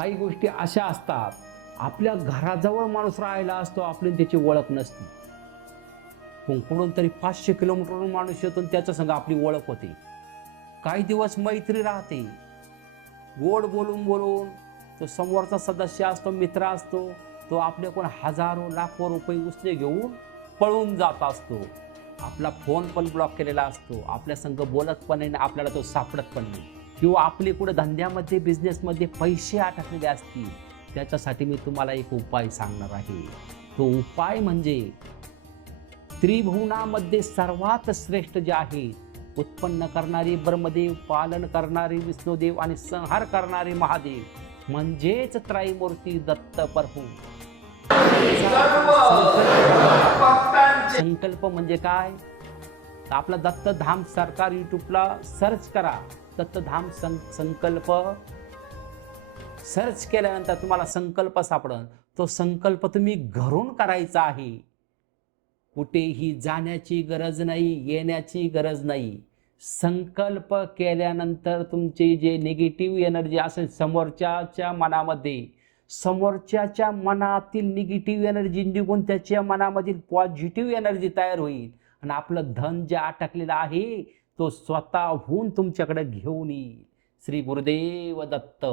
काही गोष्टी अशा असतात, आपल्या घराजवळ माणूस राहायला असतो, आपली त्याची ओळख नसते. कुठून तरी 500 किलोमीटरवरून माणूस येतो आणि त्याच्या संग आपली ओळख होते. काही दिवस मैत्री राहते, गोड बोलून बोलून तो समोरचा सदस्य असतो, मित्र असतो, तो आपल्याकडून हजारो लाखो रुपये उसने घेऊन पळून जात असतो. आपला फोन पण ब्लॉक केलेला असतो, आपल्या संग बोलत पण नाही, आपल्याला तो सापडत पण नाही. किंवा आपले कुठे धंद्यामध्ये बिझनेसमध्ये पैसे अटकलेले असतील, त्याच्यासाठी मी तुम्हाला एक उपाय सांगणार आहे. तो उपाय म्हणजे त्रिभुवनामध्ये सर्वात श्रेष्ठ जे आहे, उत्पन्न करणारे ब्रह्मदेव, पालन करणारे विष्णुदेव आणि संहार करणारे महादेव, म्हणजेच त्रयमूर्ती दत्त प्रभू. संकल्प म्हणजे काय? आपला दत्तधाम सरकार यूट्यूबला सर्च करा. दत्तधाम संकल्प सर्च केल्यानंतर तुम्हाला संकल्प सापडेल. तो संकल्प तुम्ही घरून करायचा आहे. कुठेही जाण्याची गरज नाही, येण्याची गरज नाही. संकल्प केल्यानंतर तुमची जे निगेटिव्ह एनर्जी असेल समोरच्याच्या मनामध्ये, समोरच्याच्या मनातील निगेटिव्ह एनर्जी निघून त्याच्या मनामधील पॉझिटिव्ह एनर्जी तयार होईल आणि आपलं धन जे अटकलेलं आहे तो स्वतःहून तुमच्याकडे घेऊन येईल. श्री गुरुदेव दत्त.